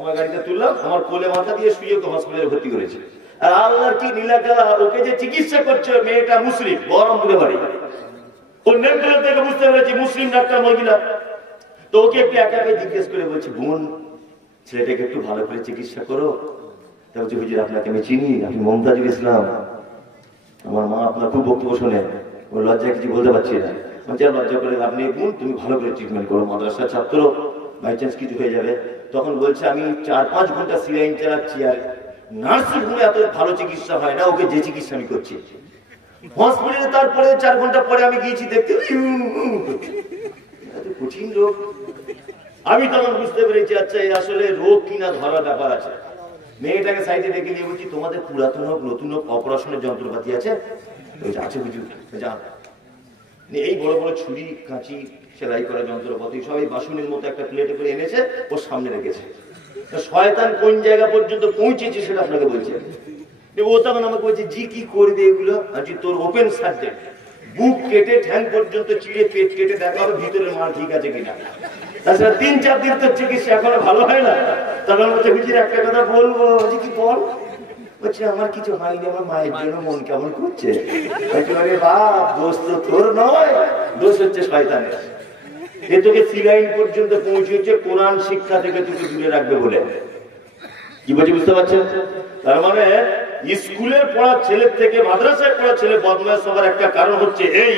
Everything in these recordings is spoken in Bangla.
আমার গাড়িতে তুললাম, আমার কোলে মাথা দিয়ে শুয়ে ওকে হসপিটালে ভর্তি করেছে। আর আল্লাহর কি নীলা খেলা, ওকে যে চিকিৎসা করছে মেয়েটা মুসলিম, বহরমপুরে বাড়ি। ওর নেমগুলো থেকে বুঝতে পেরেছি মুসলিম ডাক্তার মহিলা। তো ওকে একটু একাকে জিজ্ঞেস করে বলছে, বোন ছেলেটাকে একটু ভালো করে চিকিৎসা করো। তা বলছে, হুজুর আপনাকে আমি চিনি, আপনি মমতাজুল ইসলাম, আমার মা আপনার খুব বক্তব্য শোনে, ওর লজ্জায় কিছু বলতে পারছি না। লজ্জা করে আপনি বোন তুমি ভালো করে ট্রিটমেন্ট করো, মাদ্রাসার ছাত্র, বাই চান্স কিছু হয়ে যাবে। তখন বলছে, আমি 4-5 ঘন্টা সিলাইন চালাচ্ছি, আর নার্সিং হোমে এত ভালো চিকিৎসা হয় না, ওকে যে চিকিৎসা আমি করছি। হসপিটালে তারপরে 4 ঘন্টা পরে আমি গিয়েছি দেখতে, কঠিন রোগ। আমি তখন বুঝতে পেরেছি, আচ্ছা এই আসলে রোগ কিনা ধরার ব্যাপার আছে। মেয়েটাকে সাইডে ডেকে নিয়ে বলছি, তোমাদের পুরাতন হোক নতুন হোক অপারেশনের যন্ত্রপাতি আছে? আছে বুঝু, এই বড় বড় ছুরি কাঁচি সেলাই করা যন্ত্রপাতি সবাই বাসনের মতো একটা প্লেটে করে এনেছে, ওর সামনে রেখেছে। শয়তান কোন জায়গা পর্যন্ত পৌঁছেছে সেটা আপনাকে বলছে। ও তখন আমাকে বলছে, জি কি করবে এগুলো? আজকে তোর ওপেন সার্জেন, বুক কেটে ঠ্যাং পর্যন্ত চিড়ে পেট কেটে দেখা হবে ভিতরের মাল ঠিক আছে কিনা। তাছাড়া 3-4 দিন তো চিকিৎসা এখনো ভালো হয় না। তখন বলছে, হুজুর একটা কথা বলবো। কি বল? বলছে, আমার কিছু হয়নি, আমার মায়ের জন্য মন কেমন করছে। বাপ, দোষ তো তোর নয়, দোষ হচ্ছে শয়তানের। এ তোকে সিলাইন পর্যন্ত পৌঁছেছে কোরআন শিক্ষা থেকে তোকে দূরে রাখবে বলে। কি বলছি বুঝতে পারছেন? তার মানে স্কুলে পড়া ছেলের থেকে মাদ্রাসায় পড়া ছেলে বদমাশ হওয়ার একটা কারণ হচ্ছে এই,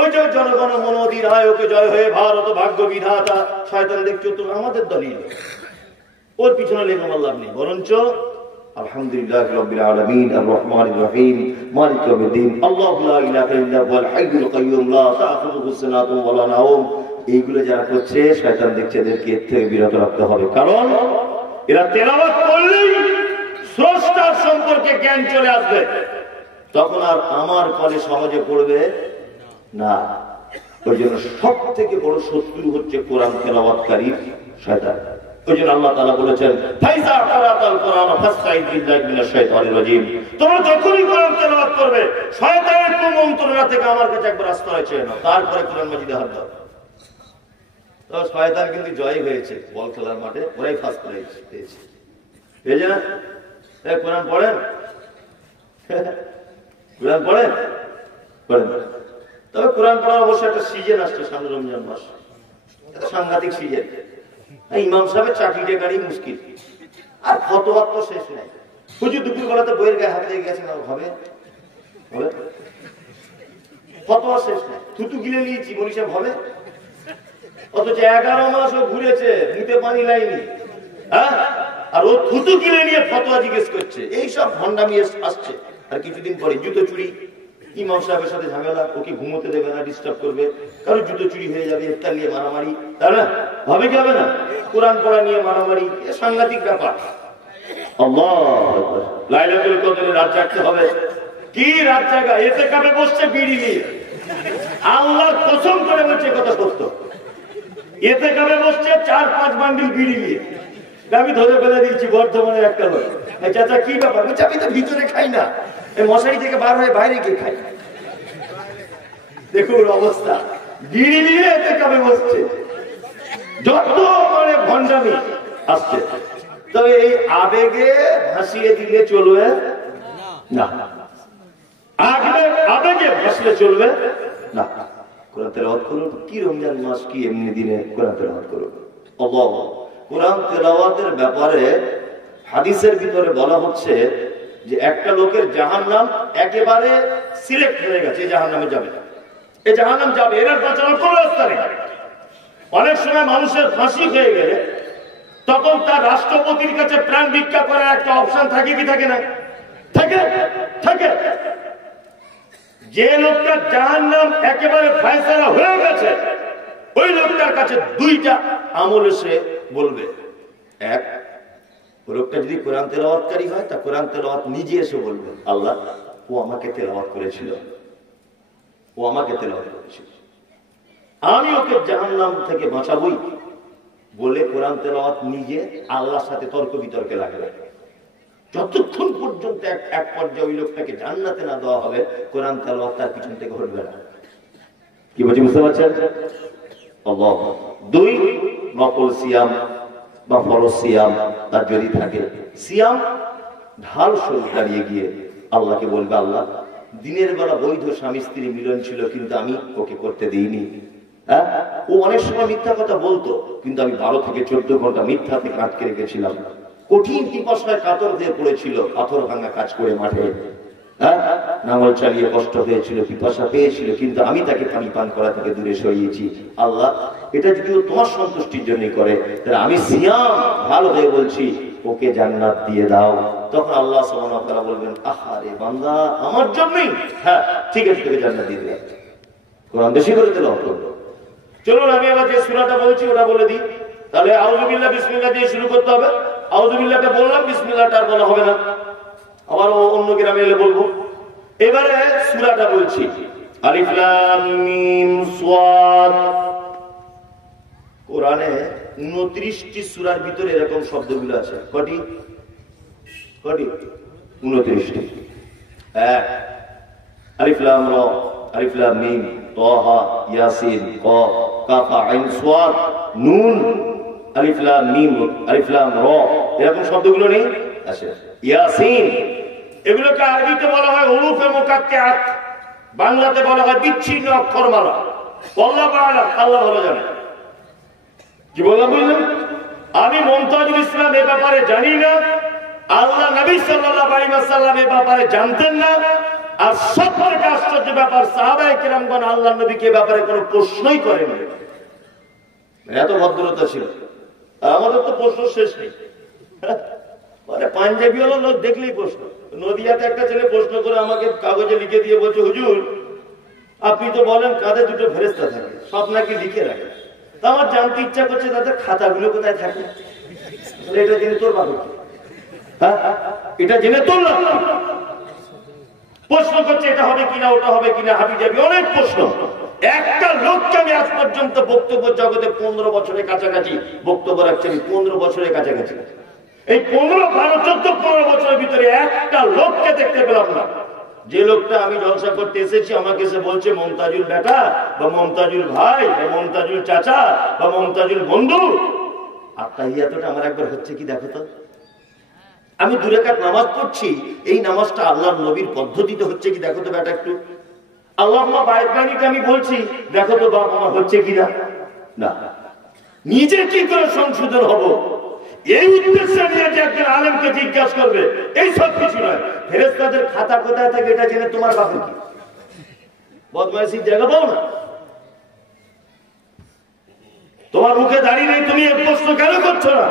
ওই যে জনগণ মনোদির হয় ওকে জয় হয়ে ভারত ভাগ্য বিধাতা। শয়তান দেখছো তো আমাদের দলিল, ওর পিছনে লেগে আমার লাভ নেই। বরঞ্চ আলহামদুলিল্লাহ রাব্বিল আলামিন আর রহমানির রহিম মালিক ইয়াউমিদ্দিন আল্লাহু লা ইলাহা ইল্লা হুয়াল হাইয়ুল কাইয়্যুম লা তাখুযুহু সিনাতুন ওয়া লা নাওম। এইগুলো যারা করছে শয়তান দেখছে এদেরকে এর থেকে বিরত রাখতে হবে। কারণ এরা তেলাওয়াত করলেই স্রষ্টার সম্পর্কে জ্ঞান চলে আসবে, তখন আর আমার ফলে সহজে পড়বে না। ওই জন্য সব থেকে বড় শত্রু হচ্ছে কোরআন তেলাওয়াতকারী শয়তান। ওই জন্য আল্লাহ তাআলা বলেছেন, ফাইজা কারাতাল কোরআন ফাসতাইয বিল্লাহি মিনাশ শাইতানির রাজীম। তোমরা যখনই কোরআন তেলাওয়াত করবে শয়তানের কুমন্ত্রণা থেকে আমার কাছে একবার আশ্রয় চেয়ে নাও, তারপরে কোরআন মাজিদে হাত দাও। তো শয়তান কিন্তু জয় হয়েছে বল খেলার মাঠে, ওরাই ফার্স্ট প্রাইজ পেয়েছে। পেয়েছে না? কোরআন পড়েন, কোরআন পড়েন, পড়েন। তবে কোরআন পড়ার অবশ্যই একটা সিজন আসছে সামনে, রমজান মাস, সাংঘাতিক সিজন। ইমাম সাহেবের চাকরিটা গাড়ি মুশকিল, আর ফতোয়া তো শেষ নাই। হুজুর দুপুর বেলাতে বইয়ের গায়ে হাত লেগে গেছে, হবে ফতোয়া শেষ নাই। থুতু গিলে নিয়েছি মনি সাহেব হবে, অথচ 11 মাস ও ঘুরেছে, মুখে পানি লাইনি, হ্যাঁ, আর ও থুতু গিলে নিয়ে ফতোয়া জিজ্ঞেস করছে। এইসব ভণ্ডামি আসছে। আর কিছুদিন পরে জুতো চুরি, ইমাম সাহেবের সাথে ঝামেলা, ওকে ঘুমোতে দেবে না, ডিস্টার্ব করবে, কারো জুতো চুরি হয়ে যাবে, ইফতার নিয়ে মারামারি, তাই না? হবে কি হবে না? কোরআন পড়া নিয়ে মারামারি, সাংঘাতিক ব্যাপার। আল্লাহু লাইলাতুল কদরে রাত জাগতে হবে। কি রাত জাগা? এতে কাবে বসছে বিড়ি নিয়ে, আল্লাহর কসম করে বলছে কথা সত্য। এতে কাবে বসছে 4-5 বান্ডিল বিড়ি নিয়ে। আমি ধরে ফেলে দিয়েছি বর্ধমানের একটা লোক। চাচা কি ব্যাপার? বলছে, আমি তো ভিতরে খাই না, মশারি থেকে বার হয়ে বাইরে গিয়ে খাই। দেখুন অবস্থা, বিড়ি নিয়ে এতে কাবে বসছে, যত মানে ভণ্ডামি আসছে। তবে এই আবেগে ভাসিয়ে দিলে চলবে না, আবেগে ভাসলে চলবে না। কোরআন তেলাওয়াত করুন। কি রমজান মাস, কি এমনি দিনে কোরআন তেলাওয়াত করুন। আল্লাহ, কোরআন তেলাওয়াতের ব্যাপারে হাদিসের ভিতরে বলা হচ্ছে যে একটা লোকের জাহান্নাম একেবারে সিলেক্ট হয়ে গেছে, জাহান্নামে যাবে, এই জাহান্নাম যাবে, এর বাঁচানোর কোনো রাস্তা নেই। অনেক সময় মানুষের ফাঁসি হয়ে গেলে তখন তার রাষ্ট্রপতির কাছে প্রাণ ভিক্ষা করার একটা অপশন থাকে কি থাকে না? থাকে, থাকে। যে লোকটা জাহান্নাম একেবারে ফয়সালা হয়ে গেছে, ওই লোকটার কাছে 2টা আমল এসে বলবে। এক, লোকটা যদি কোরআন তেলাওয়াতকারী হয়, তা কোরআন তেলাওয়াত নিজে এসে বলবে, আল্লাহ ও আমাকে তেলাওয়াত করেছিল, ও আমাকে তেলাওয়াত করেছিল, আমি ওকে জাহান্নাম থেকে বাঁচাবই বলে কোরআন তেলাওয়াত নিজে আল্লাহর সাথে তর্ক বিতর্কে লাগবে। যতক্ষণ পর্যন্ত এক পর্যায়ে ওই লোকটাকে জান্নাতে না দেওয়া হবে, কোরআন তেলাওয়াত তার পিছন থেকে হটবে না। কি বলছি বুঝতে পারছেন? আল্লাহ। 2, নফল সিয়াম, বা ফরজ সিয়াম তার যদি থাকে, সিয়াম ঢাল শরীর দাঁড়িয়ে গিয়ে আল্লাহকে বলবে, আল্লাহ দিনের বেলা বৈধ স্বামী স্ত্রী মিলন ছিল কিন্তু আমি ওকে করতে দিইনি। হ্যাঁ, ও অনেক সময় মিথ্যা কথা বলতো কিন্তু আমি 12 থেকে 14 ঘন্টা মিথ্যা থেকে আটকে রেখেছিলাম। কঠিন পিপাসায় কাতর হয়ে পড়েছিল, পাথর ভাঙা কাজ করে মাঠে, হ্যাঁ নাঙল চালিয়ে কষ্ট হয়েছিল, পিপাসা পেয়েছিল, কিন্তু আমি তাকে পানি পান করা থেকে দূরে সরিয়েছি। আল্লাহ এটা যদি ও তোমার সন্তুষ্টির জন্য করে, তাহলে আমি সিয়াম ভালো হয়ে বলছি ওকে জান্নাত দিয়ে দাও। তখন আল্লাহ সুবহানাহু ওয়া তাআলা বলবেন, আহারে বান্দা আমার জন্যই, হ্যাঁ ঠিক আছে তোকে জান্নাত দিয়ে দিলাম। কোরআন বেশি করে তেলাওয়াত করো। চলুন আমি আবার যে সূরাটা বলছি ওটা বলে দিই। তাহলে আউযু বিল্লাহ বিসমিল্লাহ দিয়ে শুরু করতে হবে। আউযু বিল্লাহটা বললাম, বিসমিল্লাহটা আর বলা হবে না, আবার অন্য গ্রামে এলে বলবো। এবারে সূরাটা বলছি, আলিফ লাম মিম সাদ। কোরআনে 29টি সূরার ভিতরে এরকম শব্দগুলো আছে। কটি? 29টি। এক, আলিফ লাম রা, আলিফ লাম মিম, তাহা, ইয়াসিন, কাফ, কাফ আইন সাদ, নুন, আলিফ লাম মিম, আলিফ লাম রা, এরকম শব্দগুলো নেই আছে। ইয়াসিন এগুলোকে আরবিতে বলা হয় হুরুফে মুকাত্তাআত, বাংলাতে বলা হয় বিচ্ছিন্ন অক্ষরমালা। আল্লাহ আ'লাম, আল্লাহ ভালো জানে। কি বললাম বুঝলেন? আমি মুমতাজুল ইসলাম এ ব্যাপারে জানি না, আল্লাহ নবী সাল্লাল্লাহু আলাইহি ওয়াসাল্লাম এ ব্যাপারে জানতেন না। আর সবথেকে আশ্চর্য ব্যাপার, সাহাবায়ে কেরামগণ আল্লাহর নবীকে এ ব্যাপারে কোনো প্রশ্নই করেননি। এত ভদ্রতা ছিল। আমাদের তো প্রশ্ন শেষ নেই। মানে পাঞ্জাবিওয়ালা লোক দেখলেই প্রশ্ন। নদিয়াতে একটা ছেলে প্রশ্ন করে আমাকে কাগজে লিখে দিয়ে বলছে, হুজুর আপনি তো বলেন কাঁধে দুটো ফেরেশতা থাকে, সব নাকি লিখে রাখে। তা আমার জানতে ইচ্ছা করছে তাদের খাতাগুলো কোথায় থাকে। এটা জেনে তোর বাবা, হ্যাঁ এটা জেনে তোর না প্রশ্ন করছে, এটা হবে কিনা ওটা হবে কিনা, হাবি যাবি অনেক প্রশ্ন। একটা লোককে আমি আজ পর্যন্ত বক্তব্য জগতে 15 বছরের কাছাকাছি বক্তব্য রাখছি, 15 বছরের কাছাকাছি, এই 15, 12, 14, 15 বছরের ভিতরে একটা লোককে দেখতে পেলাম না যে লোকটা আমি জলসা করতে এসেছি আমাকে এসে বলছে মমতাজুল বেটা বা মমতাজুল ভাই বা মমতাজুল চাচা বা মমতাজুল বন্ধু। আর তাহিয়াতটা আমার একবার হচ্ছে কি দেখো তো। আমি 2 রাকাত নামাজ পড়ছি, এই নামাজটা আল্লাহর নবীর পদ্ধতিতে হচ্ছে কি দেখো তো বেটা একটু। আল্লাহুম্মা বারিক বাণীটা আমি বলছি, দেখো তো বাপ আমার হচ্ছে কিনা। না, নিজে কি করে সংশোধন হব এই উদ্দেশ্যে নিয়ে যে একজন আলেমকে জিজ্ঞাসা করবে, এই সব কিছু নয়। ফেরেশতাদের খাতা কোথায় থাকে এটা জেনে তোমার বাপের কি বদমাইশির জায়গা পাও না? তোমার মুখে দাড়ি নেই, তুমি এক প্রশ্ন কেন করছো না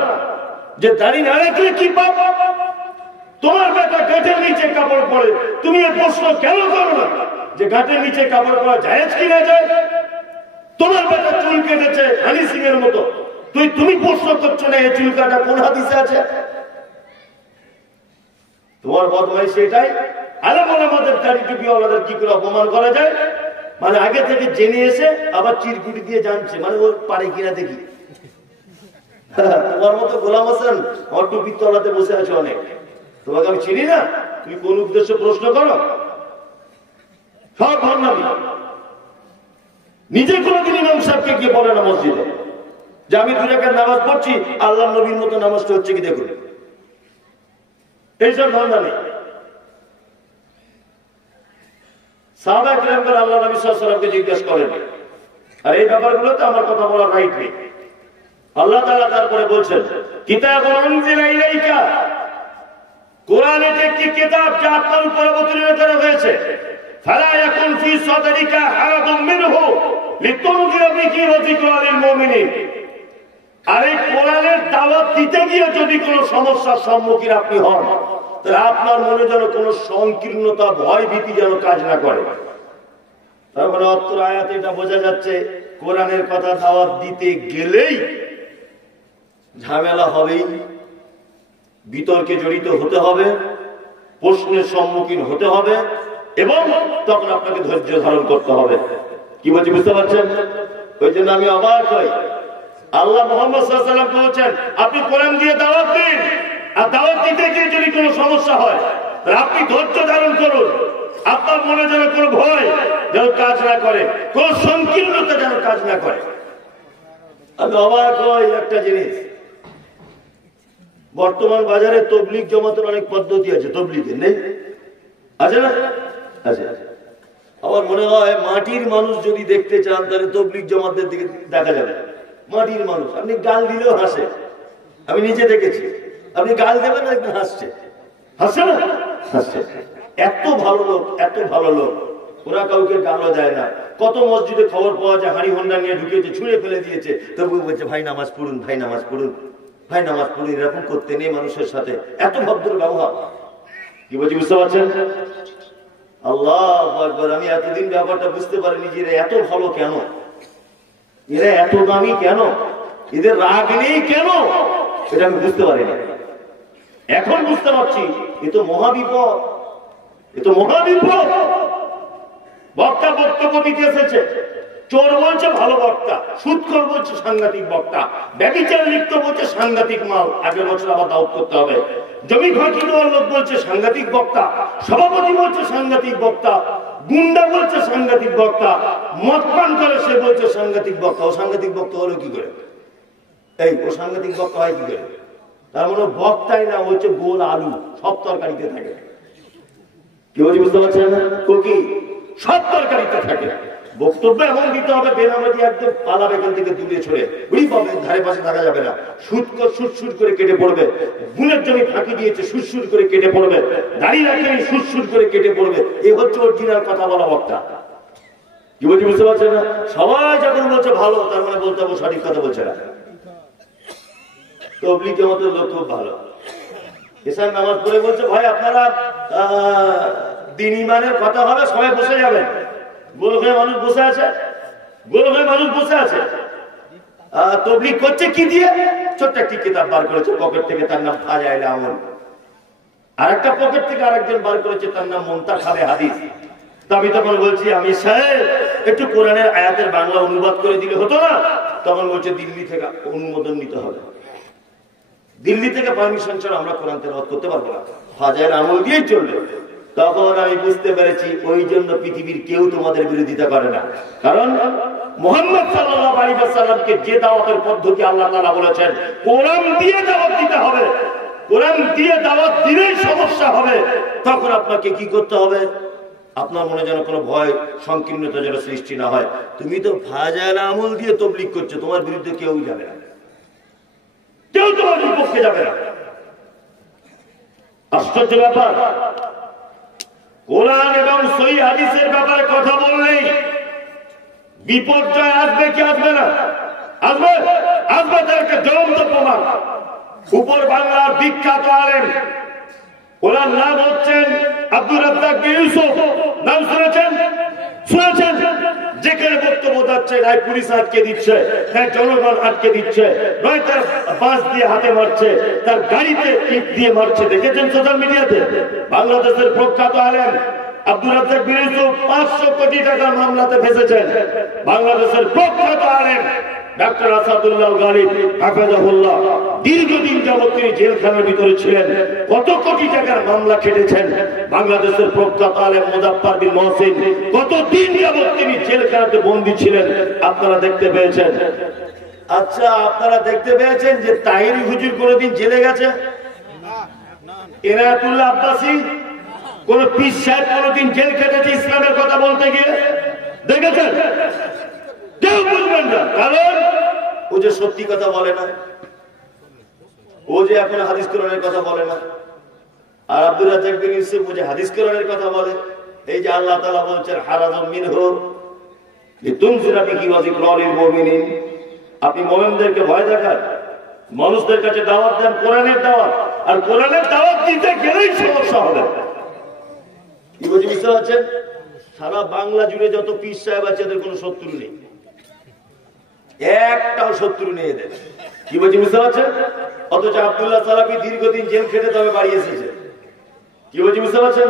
যে দাড়ি না রাখলে কি পাপ? তোমার বেটা গাঁটের নিচে কাপড় পরে, তুমি এই প্রশ্ন কেন করো না যে গাঁটের নিচে কাপড় পরা জায়েজ কি না যায়? তোমার বেটা চুল কেটেছে হানি সিং এর মতো, তুমি প্রশ্ন করছো না এই চুল কাটা কোন হাদিসে আছে? তোমার বদমাইশি এটাই। আলেম ওলামাদের দাড়ি টুপি ওলাদের কি করে অপমান করা যায়, মানে আগে থেকে জেনে এসে আবার চিরকুটি দিয়ে জানছে, মানে ও পারে কিনা দেখি। তোমার মতো গোলাম হাসান আমার টুপির তলাতে বসে আছে অনেক, তোমাকে আমি চিনি না, তুমি কোন উদ্দেশ্যে প্রশ্ন করো? সব ভাবনামি। নিজে কোনোদিন ইমাম সাহেবকে গিয়ে বলে না মসজিদে যে আমি 2 রাকাত নামাজ পড়ছি, আল্লাহ নবীর মতো নামাজটা হচ্ছে কি দেখুন। এইসব ধান্দা নেই। সাহাবায়ে কেরামগণ আল্লাহ নবী সাল্লাল্লাহু আলাইহি ওয়াসাল্লামকে জিজ্ঞাসা করেন, আর এই ব্যাপারগুলোতে আমার কথা বলার রাইট নেই। আল্লাহ তাআলা তারপরে বলছেন, কিতাবুন উনজিলা ইলাইকা, কোরআন একটি কিতাব যা আপনার উপর অবতীর্ণ করা হয়েছে। ফালা ইয়াকুন ফি সাদরিকা হারাদুম মিনহু লিতুনজিরা বিহি ওয়া যিকরা লিল মুমিনিন। আর এই কোরআনের দাওয়াত দিতে গিয়ে যদি কোনো সমস্যার সম্মুখীন আপনি হন, তাহলে আপনার মনে যেন কোনো সংকীর্ণতা, ভয় ভীতি যেন কাজ না করে। তার মানে অত্র আয়াতে এটা বোঝা যাচ্ছে কোরআনের কথা দাওয়াত দিতে গেলেই ঝামেলা হবেই, বিতর্কে জড়িত হতে হবে, প্রশ্নের সম্মুখীন হতে হবে, এবং তখন আপনাকে ধৈর্য ধারণ করতে হবে। কি বলছি বুঝতে পারছেন? ওই জন্য আমি অবাক হই, আল্লাহ মুহাম্মদ সাল্লাল্লাহু আলাইহি ওয়াসাল্লাম বলেছেন আপনি কোরআন দিয়ে দাওয়াত দিন, আর দাওয়াত দিতে গিয়ে যদি কোনো সমস্যা হয় তাহলে আপনি ধৈর্য ধারণ করুন। আপনার মনে যেন কোনো ভয় যেন কাজ না করে, কোন সংকীর্ণতা যেন কাজ না করে। আমি অবাক হই একটা জিনিস, বর্তমান বাজারে তবলিগ জমাতের অনেক পদ্ধতি আছে, তবলিগের নেই আছে না? আছে। আমার মনে হয় মাটির মানুষ যদি দেখতে চান তাহলে তবলিগ জমাতের দিকে দেখা যাবে। মাটির মানুষ, আপনি গাল দিলেও হাসে, আমি নিজে দেখেছি। আপনি গাল দেবেন না, একদম হাসছে, হাসছে না? হাসছে। এত ভালো লোক, এত ভালো লোক, ওরা কাউকে গালও দেয় না। কত মসজিদে খবর পাওয়া যায় হাড়ি হোন্ডা নিয়ে ঢুকিয়েছে, ছুঁড়ে ফেলে দিয়েছে, তবু বলছে ভাই নামাজ পড়ুন, ভাই নামাজ পড়ুন, ভাই নামাজ পড়ুন। এরকম করতে নেই মানুষের সাথে, এত ভদ্র ব্যবহার। কি বলছি বুঝতে পারছেন? আল্লাহু আকবার। আমি এতদিন ব্যাপারটা বুঝতে পারিনি যে এরা এত ভালো কেন, এরা এত দামি কেন, এদের রাগ নেই কেন, এটা আমি বুঝতে পারিনি। এখন বুঝতে পারছি এ তো মহাবিপদ, এ তো মহাবিপদ। বক্তা বক্তব্য দিতে এসেছে, চোর বলছে ভালো বক্তা, সুদখোর বলছে সাংঘাতিক বক্তা, ব্যভিচার লিপ্ত বলছে সাংঘাতিক মাল, আগের বছর আবার দাওয়াত করতে হবে। জমি ফাঁকি দেওয়ার লোক বলছে সাংঘাতিক বক্তা, সভাপতি বলছে সাংঘাতিক বক্তা, গুন্ডা বলছে সাংঘাতিক বক্তা, মদ পান করে সে বলছে সাংঘাতিক বক্তা। ও সাংঘাতিক বক্তা হলো কি করে? এই ও সাংঘাতিক বক্তা হয় কি করে? তার মানে বক্তাই না, হচ্ছে গোল আলু, সব তরকারিতে থাকে। কি বলছি বুঝতে পারছেন না? ও কি সব তরকারিতে থাকে। বক্তব্য এমন দিতে হবে বেনামাজি একদম পালাবে এখান থেকে দূরে ছড়ে, ওই পাবে ধারে পাশে থাকা যাবে না। সুর করে কেটে পড়বে, গুণের জমি ফাঁকি দিয়েছে সুর করে কেটে পড়বে, দাড়ি রাখেনি সুর করে কেটে পড়বে। এ হচ্ছে অরিজিনাল কথা বলা বক্তা। কি বলছি বুঝতে পারছেন না? সবাই যখন বলছে ভালো, তার মানে বলতে হবে সঠিক কথা বলছে না। তবলিগের মতো লোক খুব ভালো, এসার নামাজ পড়ে বলছে ভাই আপনারা দিন ইমানের কথা হবে, সবাই বসে যাবেন। গোল হয়ে মানুষ বসে আছে, গোল হয়ে মানুষ বসে আছে। তবলিগ করছে কি দিয়ে? ছোট্ট একটি কিতাব বার করেছে পকেট থেকে, তার নাম ফাজাইল আমল। আর একটা পকেট থেকে আরেকজন বার করেছে, তার নাম মুনতাখাবে হাদিস। আমি তখন বলছি আমি সাহেব একটু কোরআনের আয়াতের বাংলা অনুবাদ করে দিলে হতো না? তখন বলছে দিল্লি থেকে অনুমোদন নিতে হবে, দিল্লি থেকে পারমিশন ছাড়া আমরা কোরআন তেলাওয়াত করতে পারবো না, ফাজাইল আমল দিয়েই চলবে। তখন আমি বুঝতে পেরেছি ওই জন্য পৃথিবীর কেউ তোমাদের বিরোধিতা করে না, কারণ মুহাম্মদ সাল্লাল্লাহু আলাইহি ওয়াসাল্লামকে যে দাওয়াতের পদ্ধতি আল্লাহ তাআলা বলেছেন কোরআন দিয়ে দাওয়াত দিতে হবে, কোরআন দিয়ে দাওয়াত দিলেই সমস্যা হবে। তখন আপনাকে কি করতে হবে? আপনার মনে যেন কোনো ভয় সংকীর্ণতা যেন সৃষ্টি না হয়। তুমি তো ফাজাইল আমল দিয়ে তাবলীগ করছো, তোমার বিরুদ্ধে কেউ যাবে না, কেউ তোমার বিপক্ষে যাবে না। আশ্চর্য ব্যাপার, কোরআন এবং সহিহ হাদিসের ব্যাপারে কথা বললেই বিপর্যয় আসবে কি আসবে না? আসবে, আসবে। তার একটা জ্বলন্ত প্রমাণ। উপর বাংলার বিখ্যাত আলেম, ওনার নাম হচ্ছেন আব্দুর রাজ্জাক বিন ইউসুফ। নাম শুনেছেন? শুনেছেন? যেখানে বক্তব্য যাচ্ছে নয় পুলিশ আটকে দিচ্ছে, নয় জনগণ আটকে দিচ্ছে, নয় তার বাস দিয়ে হাতে মারছে, তার গাড়িতে ইট দিয়ে মারছে। দেখেছেন সোশ্যাল মিডিয়াতে? বাংলাদেশের প্রখ্যাত আলেম আব্দুর রাজ্জাক বিন ইউসুফ 500 কোটি টাকার মামলাতে ফেঁসেছেন। বাংলাদেশের প্রখ্যাত আলেম ডাক্তার আসাদুল্লাহ গালিব হাফেজাহুল্লাহ দীর্ঘদিন যাবত তিনি জেলখানার ভিতরে ছিলেন, কত কোটি টাকার মামলা খেটেছেন। বাংলাদেশের প্রখ্যাত আলেম মুজাফফর বিন মহসিন কতদিন যাবত তিনি জেলখানাতে বন্দী ছিলেন, আপনারা দেখতে পেয়েছেন। আচ্ছা, আপনারা দেখতে পেয়েছেন যে তাহিরি হুজুর কোনদিন জেলে গেছে? এনায়েতুল্লাহ আব্বাসী, কোন পীর সাহেব কোনদিন জেল খেটেছে ইসলামের কথা বলতে গিয়ে? দেখেছেন? কেউ বুঝবেন না, কারণ ও যে সত্যি কথা বলে না, ও যে এখন হাদিস কোরআনের কথা বলে না। আর আব্দুর রাজ্জাক বিন ইউসুফ ও যে হাদিস কোরআনের কথা বলে। এই যে আল্লাহ তাআলা বলছেন হারাজাম মিনহু লিতুনজিরা বিহি ওয়া যিকরা লিল মুমিনিন, আপনি মুমিনদেরকে ভয় দেখান, মানুষদের কাছে দাওয়াত দেন কোরআনের দাওয়াত, আর কোরআনের দাওয়াত দিতে গেলেই সমস্যা হবে। কি বুঝতে পারছেন? সারা বাংলা জুড়ে যত পীর সাহেব আছে এদের কোনো শত্রু নেই, একটাও শত্রু নেই এদের। কি বলছি বুঝতে পারছেন? অথচ আব্দুল্লাহ সালাফি দীর্ঘদিন জেল খেটে তবে বাড়ি এসেছে। কি বলছি বুঝতে পারছেন?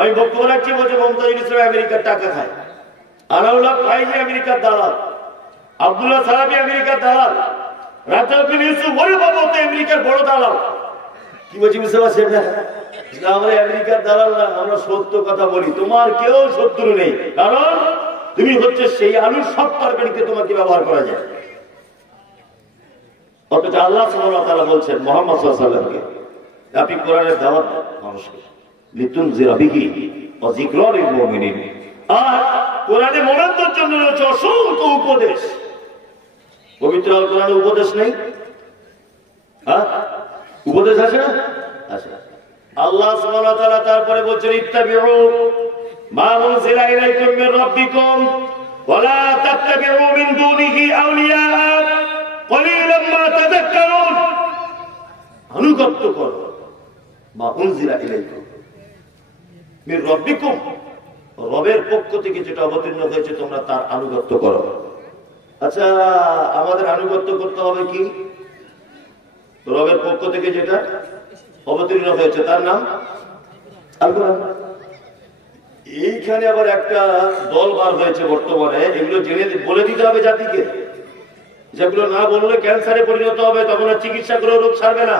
আমি বক্তব্য রাখছি, বলছে মমতাজুল ইসলাম আমেরিকার টাকা খায়, আনাউল্লাহ ফাইজি আমেরিকার দালাল, আব্দুল্লাহ সালাফি আমেরিকার দালাল, রাজ্জাক বিন ইউসুফ ওরে বাবা তো আমেরিকার বড় দালাল। কি বলছি বুঝতে পারছেন না? আমরা আমেরিকার দালাল না, আমরা সত্য কথা বলি। তোমার কেউ শত্রু নেই, কারণ তুমি হচ্ছে সেই আলুর সব তরকারিতে তোমাকে ব্যবহার করা যায়। অথচ আল্লাহ সুবহানাহু ওয়া তাআলা বলছেন মুহাম্মদ সাল্লাল্লাহু আলাইহি ওয়াসাল্লামকে, আপনি কোরআনের দাওয়াত দেন মানুষকে, লিতুনজিরা বিহি ওয়া যিকরা লিল মুমিনিন। আর কোরআনে মুমিনদের জন্য রয়েছে অসংখ্য উপদেশ। পবিত্র আল কোরআনে উপদেশ নেই? হ্যাঁ, উপদেশ আছে না? আছে। আল্লাহ সুবহানাহু ওয়া তাআলা তারপরে বলছেন ইত্তাবিউ মা উনজিলা ইলাইকুম মির রাব্বিকুম ওয়া লা তাত্তাবিউ মিন দুনিহি আউলিয়া কলিলাম মা তাযাক্কারুন। আনুগত্য করো মা উনজিলা ইলাইকুম মির রাব্বিকুম, রবের পক্ষ থেকে যেটা অবতীর্ণ হয়েছে তোমরা তার আনুগত্য করো। আচ্ছা, আমাদের আনুগত্য করতে হবে কি? রবের পক্ষ থেকে যেটা অবতীর্ণ হয়েছে তার নাম আল কোরআন। এইখানে আবার একটা দল বার হয়েছে বর্তমানে, এগুলো জেনে বলে দিতে হবে জাতিকে, যেগুলো না বললে ক্যান্সারে পরিণত হবে, তখন আর চিকিৎসা করে রোগ সারবে না।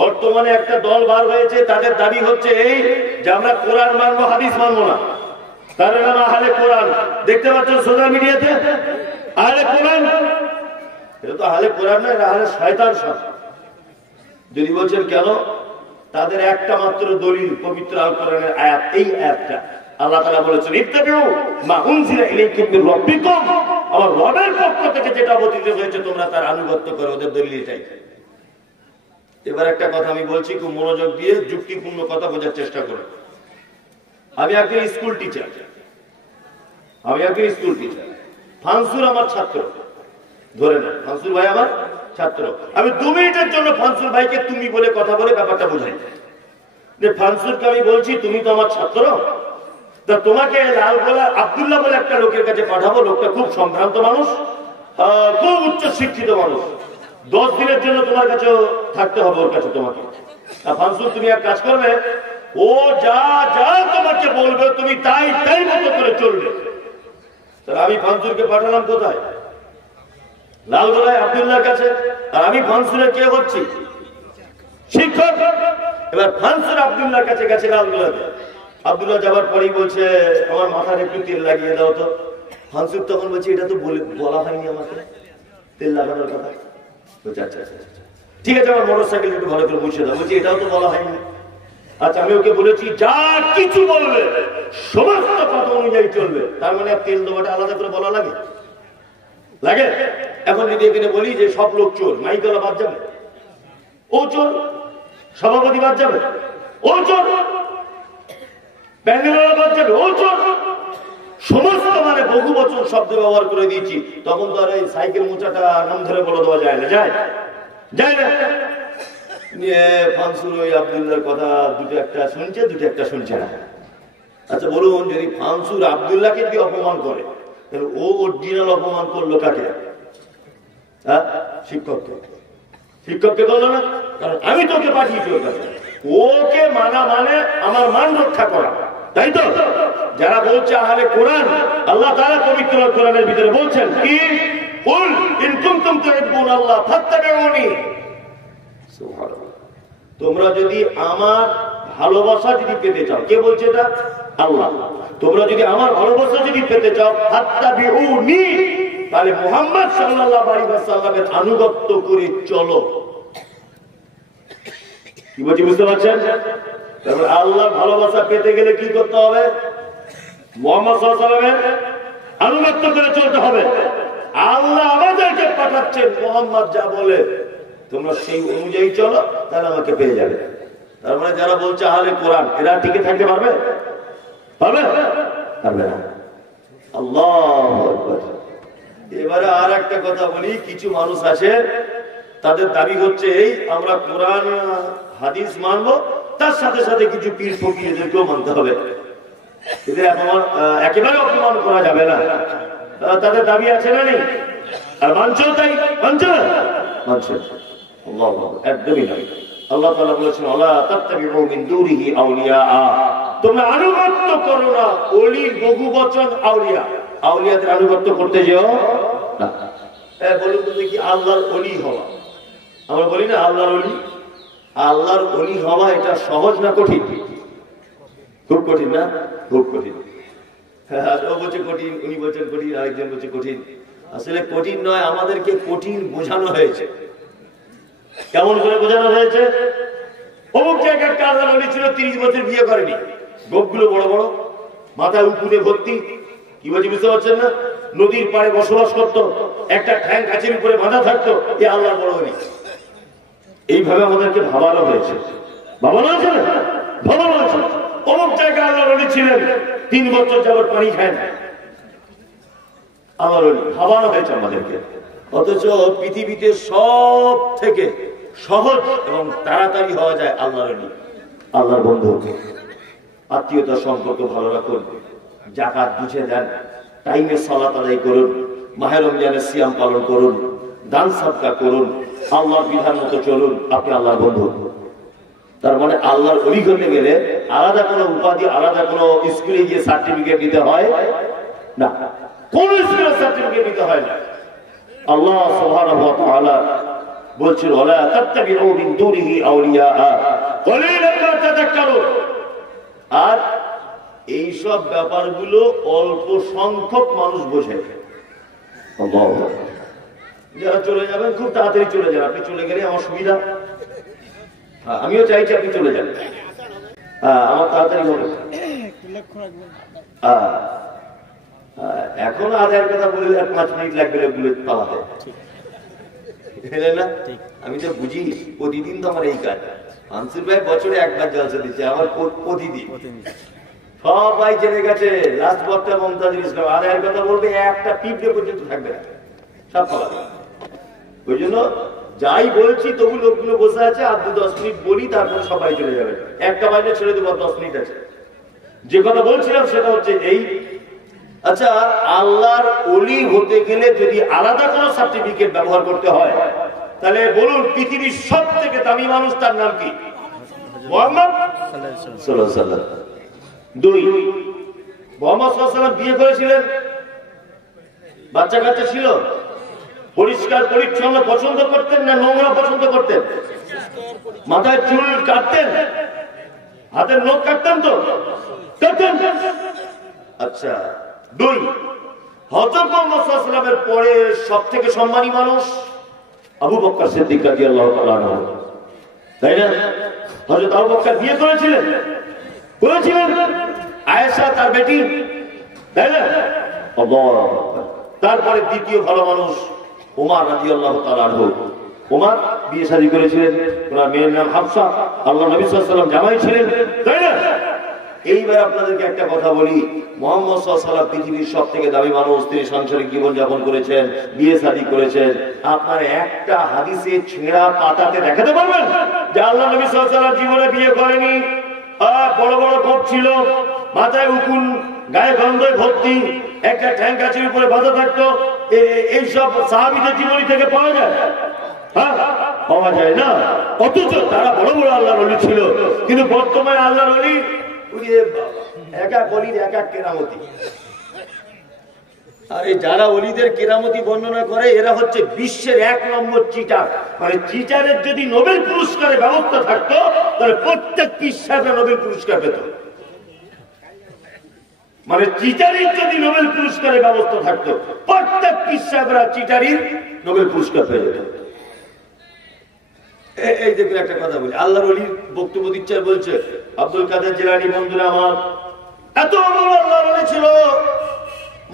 বর্তমানে একটা দল বার হয়েছে, তাদের দাবি হচ্ছে এই যে আমরা কোরআন মানবো, হাদিস মানবো না। তার নাম আহলে কোরআন। দেখতে পাচ্ছ সোশ্যাল মিডিয়াতে আহলে কোরআন। এটা তো আহলে কোরআন না, এটা আহলে শয়তান সব। যদি বলছেন কেন, তাদের একটা মাত্র দলিল পবিত্র আল কোরআনের আয়াত, এই আয়াতটা আল্লাহ তাআলা বলেছেন ইত্তাবিউ মা উনজিলা ইলাইকুম মির রাব্বিকুম, আমার রবের পক্ষ থেকে যেটা অবতীর্ণ হয়েছে তোমরা তার আনুগত্য করো। ওদের দলিল এটাই। এবার একটা কথা আমি বলছি, খুব মনোযোগ দিয়ে যুক্তিপূর্ণ কথা বোঝার চেষ্টা করো। আমি একজন স্কুল টিচার, ফানসুর আমার ছাত্র, ধরে না ফানসুর ভাই আমার ছাত্র। আমি 2 মিনিটের জন্য ফানসুর ভাইকে তুমি বলে কথা বলে ব্যাপারটা বোঝাই যে ফানসুরকে আমি বলছি তুমি তো আমার ছাত্র, তা তোমাকে লালগোলা আব্দুল্লাহ বলে একটা লোকের কাছে পাঠাবো। লোকটা খুব সম্ভ্রান্ত মানুষ, খুব উচ্চ শিক্ষিত মানুষ। 10 দিনের জন্য তোমার কাছে থাকতে হবে ওর কাছে তোমাকে। ফানসুর, তুমি এক কাজ করবে, ও যা যা তোমাকে বলবে তুমি তাই তাই মতো করে চলবে। তাহলে আমি ফানসুরকে পাঠালাম কোথায়? লালগোলায় আব্দুল্লাহর কাছে। আর আমি ফানসুরের কে হচ্ছি? শিক্ষক। এবার ফানসুর আব্দুল্লাহর কাছে গেছে লালগোলাতে। আব্দুল্লাহ যাবার পরেই বলছে আমার মাথার একটু তেল লাগিয়ে দাও তো। ফানসুর তখন বলছে এটা তো বলা হয়নি আমাকে তেল লাগানোর কথা। বলছে আচ্ছা আচ্ছা ঠিক আছে, আমার মোটরসাইকেল একটু ভালো করে মুছে দাও। বলছি এটাও তো বলা হয়নি। আচ্ছা, আমি ওকে বলেছি যা কিছু বলবে সমস্ত কথা অনুযায়ী চলবে। তার মানে তেল দেওয়াটা আলাদা করে বলা লাগে? এখন যদি এখানে বলি যে সব লোক চোর, মাইকলা বাদ যাবে? ও চোর। সভাপতি বাদ যাবে? ও চোর। ব্যাঙ্গালোর বাদ যাবে? ও চোর। সমস্ত মানে বহু বচন শব্দ ব্যবহার করে দিয়েছি। তখন তো আর এই সাইকেল মোচাটা নাম ধরে বলে দেওয়া যায় না, যায় না। নিয়ে ফানসুর ওই আব্দুল্লাহর কথা দুটো একটা শুনছে না। আচ্ছা বলুন, যদি ফানসুর আব্দুল্লাহকে যদি অপমান করে, তাহলে ও অরিজিনাল অপমান করলো কাকে? হ্যাঁ, শিক্ষককে করলো না? কারণ আমি তোকে পাঠিয়েছি ওর কাছে। ওকে মানা মানে আমার মান রক্ষা করা, তাই তো? যারা বলছে আহলে কোরআন, আল্লাহ তাআলা পবিত্র কোরআনের ভিতরে বলছেন কি, কুল ইন কুনতুম তুহিব্বুনাল্লাহ ফাত্তাবিউনি। সুবহানাল্লাহ। তোমরা যদি আমার ভালোবাসা যদি পেতে চাও, কে বলছে এটা? আল্লাহ। তোমরা যদি আমার ভালোবাসা যদি পেতে চাও ফাত্তাবিউনি, তাহলে মুহাম্মদ সাল্লাল্লাহু আলাইহি ওয়াসাল্লামের আনুগত্য করে চলো। কি বলছি বুঝতে পারছেন? তারপর আল্লাহর ভালোবাসা পেতে গেলে কি করতে হবে? মুহাম্মদ সাল্লাল্লাহু আলাইহি ওয়াসাল্লামের আনুগত্য করে চলতে হবে। আল্লাহ আমাদেরকে পাঠাচ্ছেন, মুহাম্মদ যা বলে তোমরা সেই অনুযায়ী চলো, তাহলে আমাকে পেয়ে যাবে। তার মানে যারা বলছে আহলে কোরআন, এরা টিকে থাকতে পারবে? পারবে না। আল্লাহু আকবার। এবারে আর একটা কথা বলি, কিছু মানুষ আছে তাদের দাবি হচ্ছে এই আমরা কোরআন হাদিস মানবো, তার সাথে সাথে কিছু পীর ফকিরদেরকেও মানতে হবে। এদের একেবারে অপমান করা যাবে না। তাদের দাবি আছে না নেই? আর মানছো? তাই মানছো? মানছো? একদমই নয়। আল্লাহ তাআলা বলেছেন আলা তাত্তাবিউ মিন দুনিহি আউলিয়া, তোমরা আনুগত্য করো না ওলির বহু বচন আউলিয়া। আউলিয়াদের আনুগত্য করতে যেও না। বলুন তো দেখি, আল্লাহর ওলি হওয়া, আমরা বলি না আল্লাহর ওলি, আল্লাহর ওলি হওয়া এটা সহজ না কঠিন? খুব কঠিন না? খুব কঠিন। ও বলছে কঠিন, উনি বলছেন কঠিন, আরেকজন বলছে কঠিন। আসলে কঠিন নয়, আমাদেরকে কঠিন বোঝানো হয়েছে। কেমন করে বোঝানো হয়েছে? অমুক জায়গায় কাজল অলি ছিল, 30 বছর বিয়ে করেনি, গোপগুলো বড় বড়, মাথায় উকুনে ভর্তি, কি বলছি বুঝতে পারছেন না? নদীর পাড়ে বসবাস করতো, একটা ঠ্যাং গাছের উপরে বাঁধা থাকতো, এ আল্লাহ বড় অলি। এইভাবে আমাদেরকে ভাবানো হয়েছে। ভাবানো হয়েছে না? ভাবানো হয়েছে। অমুক জায়গায় আল্লাহ অলি ছিলেন, 3 বছর যাবত পানি খায় না, আল্লাহ অলি ভাবানো হয়েছে আমাদেরকে। অথচ পৃথিবীতে সব থেকে সহজ এবং তাড়াতাড়ি হওয়া যায় আল্লাহর অলি, আল্লাহর বন্ধুকে। আত্মীয়তার সম্পর্ক ভালো রাখুন, যাকাত বুঝে দেন, টাইমে সালাত আদায় করুন, মাহে রমজানের সিয়াম পালন করুন, দান সাদকা করুন, আল্লাহর বিধান মতো চলুন, আপনি আল্লাহর বন্ধু। তার মানে আল্লাহর ওলি হতে গেলে আলাদা কোনো উপাধি, আলাদা কোনো স্কুলে গিয়ে সার্টিফিকেট দিতে হয় না, কোন স্কুলে সার্টিফিকেট দিতে হয় না। আল্লাহ সুবহানাহু ওয়া তাআলা বলছেন, ওয়ালা তাত্তাবিউ মিন দুনিহি আউলিয়া কলিলান মা তাযাক্কারুন। আর এই সব ব্যাপারগুলো অল্প সংখ্যক মানুষ বোঝে। যারা চলে যাবেন খুব তাড়াতাড়ি চলে যান, আপনি চলে গেলে আমার সুবিধা, আমিও চাইছি আপনি চলে যান, আমার তাড়াতাড়ি হবে। এখন আদায়ের কথা বললে 5 মিনিট লাগবে এগুলো পালাতে, না? আমি তো বুঝি, প্রতিদিন তো আমার এই কাজ। আনসুর ভাই বছরে একবার জলসা দিচ্ছে, আমার প্রতিদিন সবাই জেনে গেছে। লাস্ট বক্তা মমতাজুল ইসলাম আদায়ের কথা বলবে, একটা পিঁপড়ে পর্যন্ত থাকবে না, সব পালাবে। ওই জন্য যাই বলছি তবু লোকগুলো বসে আছে, আর 2-10 মিনিট বলি, তারপরে সবাই চলে যাবে। একটা বাজে ছেড়ে দেবো, 10 মিনিট আছে। যে কথা বলছিলাম সেটা হচ্ছে এই, আচ্ছা আল্লাহর ওলি হতে গেলে যদি আলাদা কোনো সার্টিফিকেট ব্যবহার করতে হয়, তাহলে বলুন পৃথিবীর সব থেকে দামি মানুষ, তার নাম কি? মুহাম্মদ সাল্লাল্লাহু আলাইহি ওয়াসাল্লাম। 2, মুহাম্মদ সাল্লাল্লাহু আলাইহি ওয়াসাল্লাম বিয়ে করেছিলেন, বাচ্চা কাচ্চা ছিল, পরিষ্কার পরিচ্ছন্ন পছন্দ করতেন না নোংরা পছন্দ করতেন? মাথায় চুল কাটতেন, হাতের নখ কাটতেন তো? কাটতেন। আচ্ছা 2, হযরত মুহাম্মদ সাল্লাল্লাহু আলাইহি ওয়াসাল্লামের পরে সবথেকে সম্মানী মানুষ আবু বকর সিদ্দিক রাদিয়াল্লাহু তাআলা আনহু, তাই না? হযরত আবু বকর বিয়ে করেছিলেন, আয়েশা তার বেটি, তাই না? আল্লাহু আকবার। তারপরে দ্বিতীয় ভালো মানুষ ওমর রাদিয়াল্লাহু তাআলা আনহু। ওমর বিয়ে শাদী করেছিলেন, ওনার মেয়ের নাম হাফসা, আল্লাহ নবী সাল্লাল্লাহু আলাইহি ওয়াসাল্লাম জামাই ছিলেন, তাই না? এইবার আপনাদেরকে একটা কথা বলি, মুহাম্মদ সাল্লাল্লাহু আলাইহি ওয়াসাল্লাম পৃথিবীর সবথেকে দামি মানুষ, তিনি সাংসারিক জীবন যাপন করেছেন, বিয়ে শাদী করেছেন। আপনার একটা হাদিসে ছেঁড়া পাতাতে দেখাতে পারবেন যে আল্লাহ নবী সাল্লাল্লাহু আলাইহি ওয়াসাল্লাম জীবনে বিয়ে করেনি, বড় বড় কোপ ছিল, মাথায় উকুন, গায়ে গন্ধে ভর্তি, একটা ঠ্যাং গাছের উপরে বাঁধা থাকতো, এইসব সাহাবীদের জীবনী থেকে পাওয়া যায়? পাওয়া যায় না। অথচ তারা বড় বড় আল্লাহর ওলি ছিল, কিন্তু বর্তমানে আল্লাহর ওলি এক এক ওলির এক এক কেরামতি। আর যারা ওলিদের কেরামতি বর্ণনা করে এরা হচ্ছে বিশ্বের 1 নম্বর চিটার। মানে চিটারের যদি নোবেল পুরস্কারের ব্যবস্থা থাকতো তাহলে প্রত্যেক পীর সাহেবরা নোবেল পুরস্কার পেত। মানে চিটারির যদি নোবেল পুরস্কারের ব্যবস্থা থাকতো প্রত্যেক পীর সাহেবরা চিটারির নোবেল পুরস্কার পেয়ে যেত। এই দেখুন একটা কথা বলি, আল্লাহর ওলির বক্তব্য দিচ্ছে, বলছে আব্দুল কাদের জিলানী, বন্ধুরা আমার, এত বড় আল্লাহর ওলি ছিল,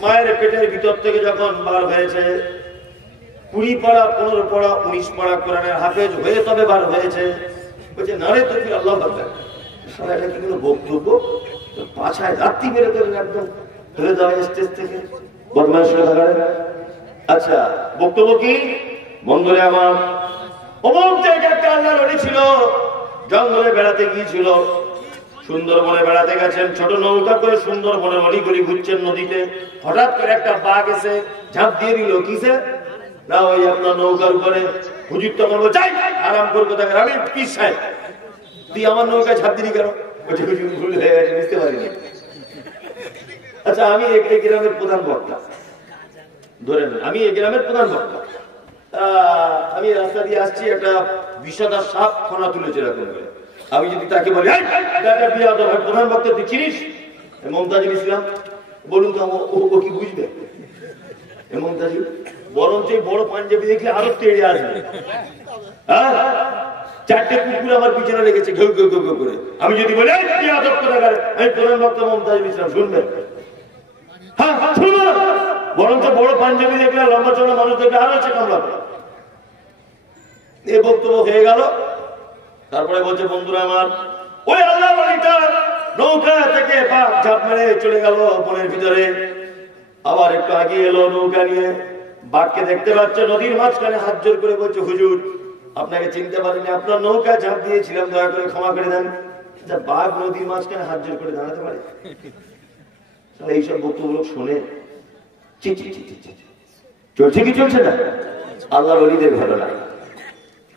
মায়ের পেটের ভিতর থেকে যখন বার হয়েছে 20 পারা 15 পারা 19 পারা কোরআনের হাফেজ হয়ে তবে বার হয়েছে। বলছে না রে তুই আল্লাহ আকবার, সারা এটা কি কোনো বক্তব্য? পাছায় রাত্রি মেরে দেবেন, একদম ফেলে দেওয়া স্টেজ থেকে, বদমাইশ হয়ে থাকা। আচ্ছা বক্তব্য কি? বন্ধুরা আমার, অমুক জায়গায় একটা আল্লাহর ওলি ছিল, জঙ্গলে বেড়াতে গিয়েছিল, সুন্দরবনে বেড়াতে গেছেন, ছোট নৌকা করে সুন্দরবনের অলিগলি ঘুরছেন নদীতে, হঠাৎ করে একটা বাঘ এসে ঝাঁপ দিয়ে দিল। কিসে না ওই আপনার নৌকার উপরে। হুজুর তখন বলছে আরাম করবো, তাকে আমি পীর সাহেব তুই আমার নৌকায় ঝাঁপ দিলি কেন? বলছে হুজুর ভুল হয়ে গেছে, বুঝতে পারিনি। আচ্ছা আমি এই গ্রামের প্রধান বক্তা, ধরেন আমি এই গ্রামের প্রধান বক্তা, আমি রাস্তা দিয়ে আসছি, একটা বিষধর সাপ ফনা তুলেছে এরকম করে। আমি যদি তাকে বলি প্রধান বক্তা তুই চিনিস মমতাজুল ইসলাম, বলুন তো ও কি বুঝবে? এমন তাজি বরঞ্চ বড় পাঞ্জাবি দেখলে আরো তেড়ে আসবে। হ্যাঁ, 4টে কুকুর আমার পিছনে লেগেছে ঘেউ ঘেউ ঘেউ করে। আমি যদি বলি কি আদব করে গেলে, আমি প্রধান বক্তা মমতাজ ইসলাম শুনবেন? হ্যাঁ শুনবো না। বরঞ্চ বড় পাঞ্জাবি দেখলে, লম্বা চড়া মানুষ দেখলে আরো হচ্ছে কামড়াবে। এই বক্তব্য হয়ে গেল। তারপরে বলছে, বন্ধুরা আমার, ওই আল্লাহ ওলিটা নৌকা থেকে বাঘ ঝাঁপ মেরে চলে গেল বনের ভিতরে। আবার একটু আগে এলো নৌকা নিয়ে, বাঘকে দেখতে পাচ্ছে নদীর মাঝখানে, হাত জোর করে বলছে, হুজুর আপনাকে চিনতে পারিনি, আপনার নৌকা ঝাঁপ দিয়েছিলাম, দয়া করে ক্ষমা করে দেন। বাঘ নদীর মাঝখানে হাত জোর করে দাঁড়াতে পারে? এইসব বক্তব্য শুনে চলছে কি চলছে না? আল্লাহর ওলিদের ঘটনা।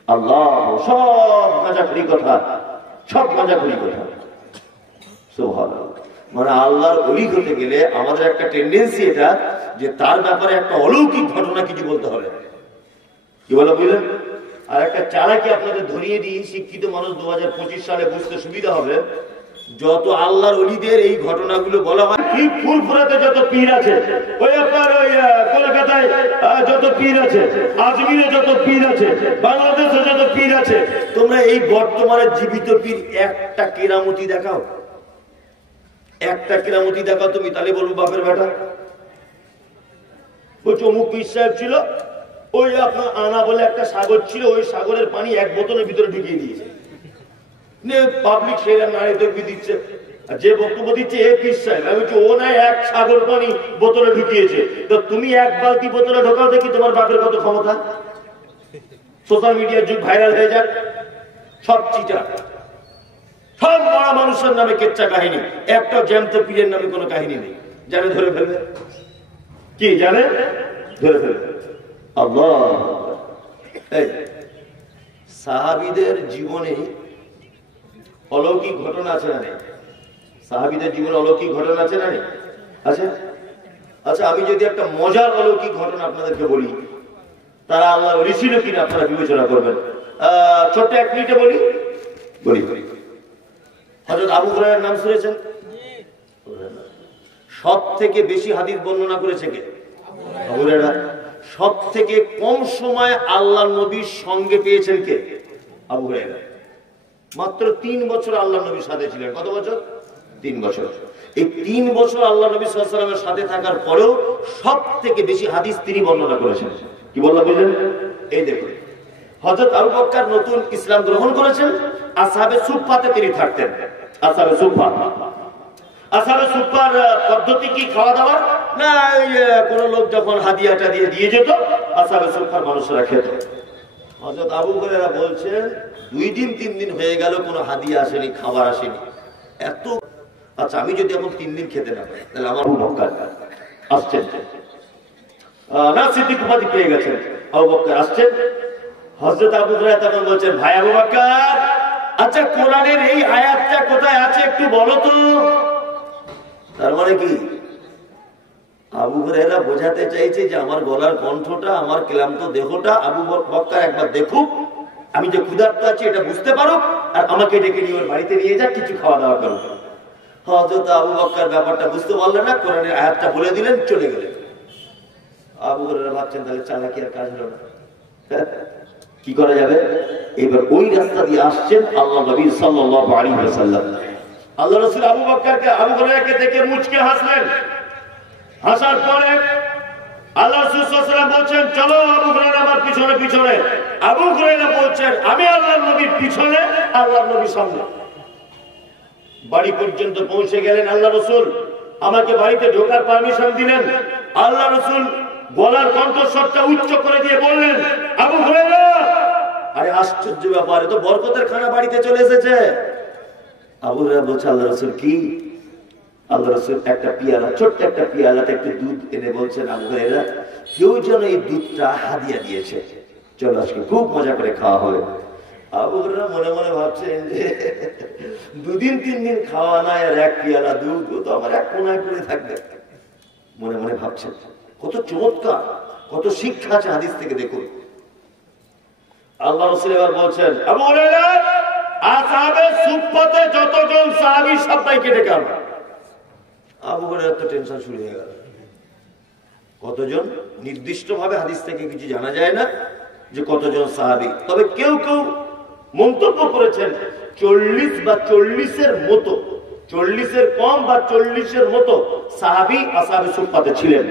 আল্লাহ সব গাঁজাখুরি কথা, সব গাঁজাখুরি কথা। মানে আল্লাহর ওলি হতে গেলে আমাদের একটা টেন্ডেন্সি এটা, যে তার ব্যাপারে একটা অলৌকিক ঘটনা কিছু বলতে হবে। কি বলে বুঝলেন? আর একটা চালাকি আপনাদের ধরিয়ে দিই, শিক্ষিত মানুষ 2025 সালে বুঝতে সুবিধা হবে। যত আল্লাহর ওলিদের এই ঘটনাগুলো বলা হয়, কি ফুরফুরাতে যত পীর আছে, ওই আপনার ওই কলকাতায় যত পীর আছে, আজমিরে যত পীর আছে, বাংলাদেশে যত পীর আছে, তোমরা এই বর্তমানে জীবিত পীর একটা কেরামতি দেখাও, একটা কেরামতি দেখাও তুমি, তাহলে বলবো বাপের বেটা। ওই অমুক পীর সাহেব ছিল, ওই আপনার আনা বলে একটা সাগর ছিল, ওই সাগরের পানি এক বোতলের ভিতরে ঢুকিয়ে দিয়েছে, পাবলিক সেরা নারী দেখবি দিচ্ছে। যে বক্তব্য দিচ্ছে এ পীর সাহেব, আমি বলছি ও নাই এক সাগর পানি বোতলে ঢুকিয়েছে, তো তুমি এক বালতি বোতলে ঢোকাও দেখি তোমার বাপের কত ক্ষমতা। সোশ্যাল মিডিয়ার যুগ, ভাইরাল হয়ে যাক। সব চিটার, সব মরা মানুষের নামে কেচ্চা কাহিনী, একটা জ্যান্ত পীরের নামে কোনো কাহিনী নেই। জানে ধরে ফেলবে, কি জানে ধরে ফেলবে। আল্লাহ, সাহাবীদের জীবনে অলৌকিক ঘটনা আছে না নেই? সাহাবীদের জীবনে অলৌকিক ঘটনা আছে না নেই? আছে। আচ্ছা, আমি যদি একটা মজার অলৌকিক ঘটনা আপনাদেরকে বলি, তারা আল্লাহ ওলি ছিল কিনা আপনারা বিবেচনা করবেন। ছোট্ট 1 মিনিটে বলি। হযরত আবু হুরায়রার নাম শুনেছেন? সব থেকে বেশি হাদিস বর্ণনা করেছে কে? আবু হুরায়রা। সব থেকে কম সময় আল্লাহর নবীর সঙ্গে পেয়েছেন কে? আবু হুরায়রা। মাত্র 3 বছর আল্লাহ নবীর সাথে ছিলেন। কত বছর? 3 বছর। এই 3 বছর আল্লাহ নবী সাল্লাল্লাহু আলাইহি ওয়াসাল্লামের সাথে থাকার পরেও সব থেকে বেশি হাদিস তিনি বর্ণনা করেছেন। কি বললাম বুঝলেন? এই দেখুন, হযরত আবু বকর নতুন ইসলাম গ্রহণ করেছেন, আসহাবে সুফফাতে তিনি থাকতেন। আসহাবে সুফফা, আসহাবে সুফফার পদ্ধতি কি? খাওয়া দাওয়া না, কোন লোক যখন হাদিয়াটা দিয়ে যেত, আসহাবে সুফফার মানুষরা খেত। হযরত আবু হুরায়রা বলছেন 2 দিন 3 দিন হয়ে গেল কোনো হাদিয়া আসেনি, খাবার আসেনি। এত আচ্ছা, আমি যদি এখন 3 দিন খেতে না পাই, তাহলে আমার আবু বকর আসছেন না, সিদ্দিক উপাধি পেয়ে গেছেন। আবু বকর আসছেন। হযরত আবু হুরায়রা তখন বলছেন, ভাই আবু বকর, আচ্ছা কোরআনের এই আয়াতটা কোথায় আছে একটু বলো তো। তার মানে কি? আবু হুরায়রা বোঝাতে চাইছে যে আমার গলার কণ্ঠটা, আমার ক্লান্ত দেহটা আবু বকর একবার দেখুক, আমি যে ক্ষুধার্ত আছি এটা বুঝতে পারো, আর আমাকে ডেকে নিয়ে ওর বাড়িতে নিয়ে যাক, কিছু খাওয়া দাওয়া করো। হযরত আবু বকর ব্যাপারটা বুঝতে পারলেন না, কোরআনের আয়াতটা বলে দিলেন, চলে গেলেন। আবু হুরায়রা ভাবছেন তাহলে চালাকি আর কাজ হলো না, কি করা যাবে? এবার ওই রাস্তা দিয়ে আসছেন আল্লাহ নবী সাল্লাল্লাহু আলাইহি ওয়াসাল্লাম। আল্লাহ রাসূল আবু বকরকে, আবু হুরায়রাকে দেখে মুচকে হাসলেন। হাসার পরে আল্লাহ রাসূল সাল্লাল্লাহু আলাইহি ওয়াসাল্লাম বলছেন, চলো আবু হুরায়রা আমার পিছনে পিছনে। আবু হুরায়রা বলছেন, আমি আল্লাহর নবীর পিছনে, আল্লাহর নবীর সামনে। বাড়ি পর্যন্ত পৌঁছে গেলেন আল্লাহ রাসূল, আমাকে বাড়িতে ঢোকার পারমিশন দিলেন। আল্লাহ রাসূল গলার কণ্ঠস্বরটা উচ্চ করে দিয়ে বললেন, আবু হুরায়রা। আরে আশ্চর্য ব্যাপার, তো বরকতের খানা বাড়িতে চলে এসেছে। আবু হুরায়রা বলছে, আল্লাহ রাসূল কি? আল্লাহ রাসূল একটা পিয়ালা, ছোট্ট একটা পিয়ালাতে একটু দুধ এনে বলছেন, আবু হুরায়রা, কেউ যেন এই দুধটা হাদিয়া দিয়েছে, চলো আজকে খুব মজা করে খাওয়া হবে। আবু হুরায়রা মনে মনে ভাবছেন যে 2 দিন 3 দিন খাওয়া নাই, আর 1 পিয়ালা দুধ, ও তো আমার এক কোনায় পড়ে থাকবে। মনে মনে ভাবছেন কত চমৎকার, কত শিক্ষা আছে হাদিস থেকে, দেখুন। আল্লাহ রাসূল এবার বলছেন, আবু হুরায়রা, আসহাবে সুফফাতে যতজন সাহাবী সবাইকে ডেকে আনো। আবু হুরায়রা তো টেনশন শুরু হয়ে গেল। কতজন নির্দিষ্ট ভাবে হাদিস থেকে কিছু জানা যায় না যে কতজন সাহাবী, তবে কেউ কেউ মন্তব্য করেছেন 40 বা 40-এর মতো, 40-এর কম বা 40-এর মতো সাহাবী আসহাবে সুফফাতে ছিলেন।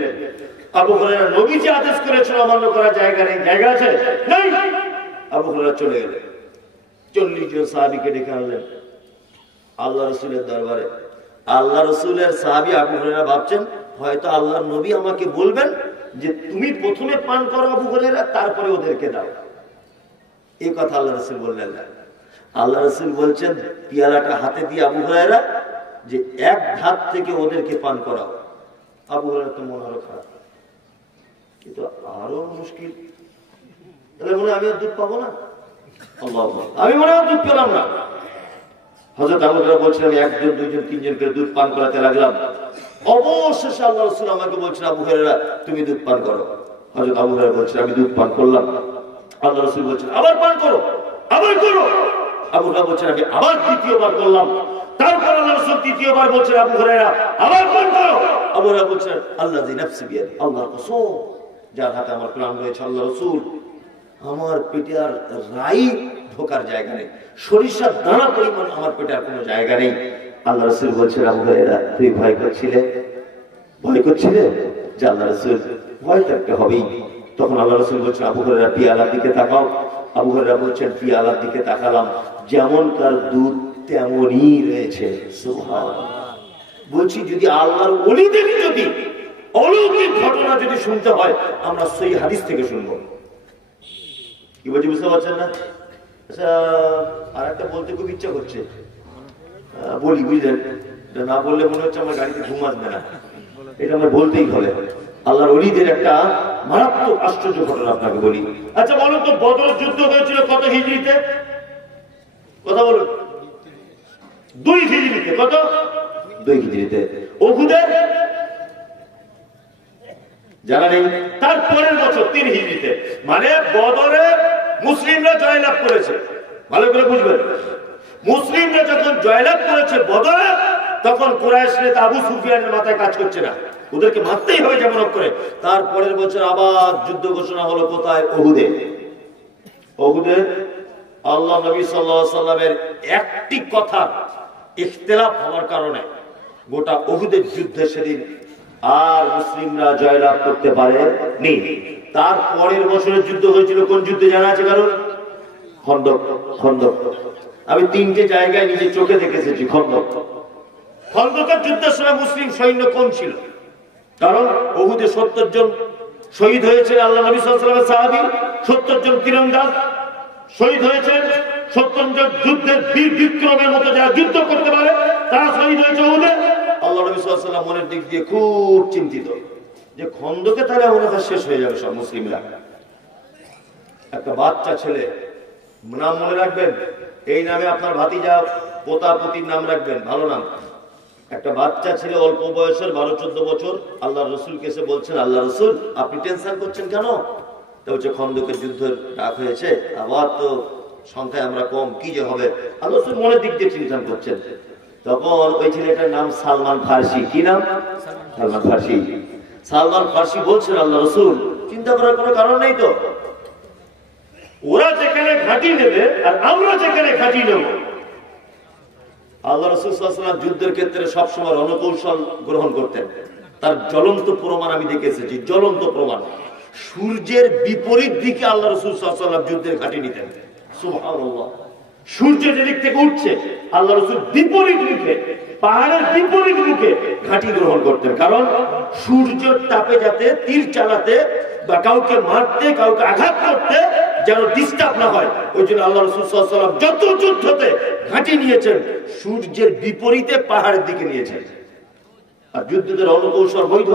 আবু হুরায়রা নবীজি আদেশ করেছেন অমান্য করার জায়গা নেই, জায়গা আছে নেই, আবু হুরায়রা চলে গেলেন। 40 জন সাহাবীকে ডেকে আনলেন আল্লাহ রাসূলের দরবারে। আল্লাহ রাসূলের সাহাবী আবু হুরায়রা ভাবছেন হয়তো আল্লাহর নবী আমাকে বলবেন যে তুমি প্রথমে পান করো আবু হুরায়রা, তারপরে ওদেরকে দাও। এই কথা আল্লাহ রাসূল বললেন না। আল্লাহ রাসূল বলছেন পিয়ালাটা হাতে দিয়ে আবু হুরায়রা যে এক ধাপ থেকে ওদেরকে পান করাও। আবু হুরায়রা তো মন আরো খারাপ, কিন্তু আরো মুশকিল, তাহলে মনে আমি আর দুধ পাবো না, আমি মনে হয় দুধ পেলাম না। হযরত আবু হুরায়রা বলছেন আমি 1 জন 2 জন 3 জনকে দুধ পান করাতে লাগলাম। অবশেষে আল্লাহ রাসূল আমাকে বলছেন আবু হুরায়রা তুমি দুধ পান করো। হযরত আবু হুরায়রা বলছেন আমি দুধ পান করলাম। আল্লাহ রাসূল বলছেন আবার পান করো, আবার করো। আবু হুরায়রা বলছেন আমি আবার দ্বিতীয়বার করলাম। তারপর আল্লাহ রাসূল তৃতীয়বার বলছেন আবু হুরায়রা আবার পান করো। আবু হুরায়রা বলছেন আল্লাযী নাফসি বিয়াদি, আল্লাহর কসম যার হাতে আমার প্রাণ রয়েছে আল্লাহ রাসূল, আমার পেটে আর রাই ঢোকার জায়গা নেই, সরিষার দানা পরিমাণ আমার পেটে আর কোনো জায়গা নেই। আল্লাহ রাসূল বলছেন আবু হুরায়রা তুই ভয় করছিলে, ভয় করছিলে যে আল্লাহ রাসূল ভয় থাকতে হবেই। তখন আল্লাহ রাসূল বলছেন আবু হুরায়রা পিয়ালার দিকে তাকাও। আবু হুরায়রা বলছেন পিয়ালার দিকে তাকালাম, যেমনকার দুধ তেমনই রয়েছে। সুবহানাল্লাহ। বলছি যদি আল্লাহর ওলিদের যদি অলৌকিক ঘটনা যদি শুনতে হয় আমরা সেই হাদিস থেকে শুনবো। কি বলছি বুঝতে পারছেন না? আচ্ছা আর একটা বলতে খুব ইচ্ছা করছে, বলি বুঝলেন, না বললে মনে হচ্ছে আমার গাড়িতে ঘুম আসবে না, এটা আমার বলতেই হবে। আল্লাহর ওলিদের একটা মারাত্মক আশ্চর্য ঘটনা আপনাকে বলি। আচ্ছা বলুন তো বদর যুদ্ধ হয়েছিল কত হিজরিতে? কথা বলুন। 2 হিজরিতে। কত? 2 হিজরিতে। উহুদে জানা নেই, তার পরের বছর 3 হিজরিতে। মানে বদরে মুসলিমরা জয়লাভ করেছে, ভালো করে বুঝবেন। মুসলিমরা যখন জয়লাভ করেছে বদরে, তখন কুরাইশ নেতা আবু সুফিয়ানের মাথায় কাজ করছে না, ওদেরকে মারতেই হবে যেমন করে। তারপরের বছর আবার যুদ্ধ ঘোষণা হলো কোথায়? উহুদে। উহুদে আল্লাহ নবী সাল্লাল্লাহু আলাইহি সাল্লামের একটি কথা ইখতিলাফ হওয়ার কারণে গোটা উহুদের যুদ্ধে সেদিন আর মুসলিমরা জয়লাভ করতে পারেনি। তারপরের বছরের যুদ্ধ হয়েছিল কোন যুদ্ধে জানা আছে কারণ? খন্দক। খন্দক আমি 3টে জায়গায় নিজে চোখে দেখেছি। খন্দক, খন্দকের যুদ্ধের সময় মুসলিম সৈন্য কম ছিল, কারণ উহুদে 70 জন শহীদ হয়েছে আল্লাহ নবী সাল্লাল্লাহু আলাইহি ওয়াসাল্লামের সাহাবী, 70 জন তীরন্দাজ শহীদ হয়েছে, 70 জন যুদ্ধের বীর বিক্রমের মতো যারা যুদ্ধ করতে পারে তারা শহীদ হয়েছে উহুদে। আল্লাহ নবী সাল্লাল্লাহু আলাইহি ওয়াসাল্লাম মনের দিক দিয়ে খুব চিন্তিত যে খন্দকে তাহলে মনে হয় শেষ হয়ে যাবে সব মুসলিমরা। একটা বাচ্চা ছেলে, নাম মনে রাখবেন, এই নামে আপনার ভাতিজা পোতাপতির নাম রাখবেন, ভালো নাম। একটা বাচ্চা ছেলে অল্প বয়সের 12-14 বছর আল্লাহ রসুলকে এসে বলছেন আল্লাহ রসুল আপনি টেনশন করছেন কেন? তা হচ্ছে খন্দকের যুদ্ধের ডাক হয়েছে, আবার তো সংখ্যায় আমরা কম, কি যে হবে। আল্লাহ রসুল মনের দিক দিয়ে চিন্তা করছেন। তখন ওই ছেলেটার নাম সালমান ফার্সি। কি নাম? সালমান ফার্সি। সালমান ফার্সি বলছেন আল্লাহ রসুল চিন্তা করার কোনো কারণ নেই তো, ওরা যেখানে ঘাঁটি নেবে আর আমরা যেখানে ঘাঁটি নেব। আল্লাহ রাসূল সাল্লাল্লাহু আলাইহি ওয়াসাল্লাম যুদ্ধের ক্ষেত্রে সবসময় রণকৌশল গ্রহণ করতেন। তার জ্বলন্ত প্রমাণ আমি দেখে এসেছি, জ্বলন্ত প্রমাণ। সূর্যের বিপরীত দিকে আল্লাহ রাসূল সাল্লাল্লাহু আলাইহি ওয়াসাল্লাম যুদ্ধের ঘাঁটি নিতেন। সুবহানাল্লাহ। সূর্য যেদিক থেকে উঠছে আল্লাহ রাসূল বিপরীত মুখে, পাহাড়ের বিপরীত মুখে ঘাঁটি গ্রহণ করতেন, কারণ সূর্যের তাপে যাতে তীর চালাতে বা কাউকে মারতে কাউকে আঘাত করতে যেন ডিস্টার্ব না হয়, ওই জন্য আল্লাহ রাসূল সাল্লাল্লাহু আলাইহি ওয়াসাল্লাম যত যুদ্ধতে ঘাঁটি নিয়েছেন সূর্যের বিপরীতে পাহাড়ের দিকে নিয়েছেন। আর যুদ্ধের রণকৌশল বৈধ,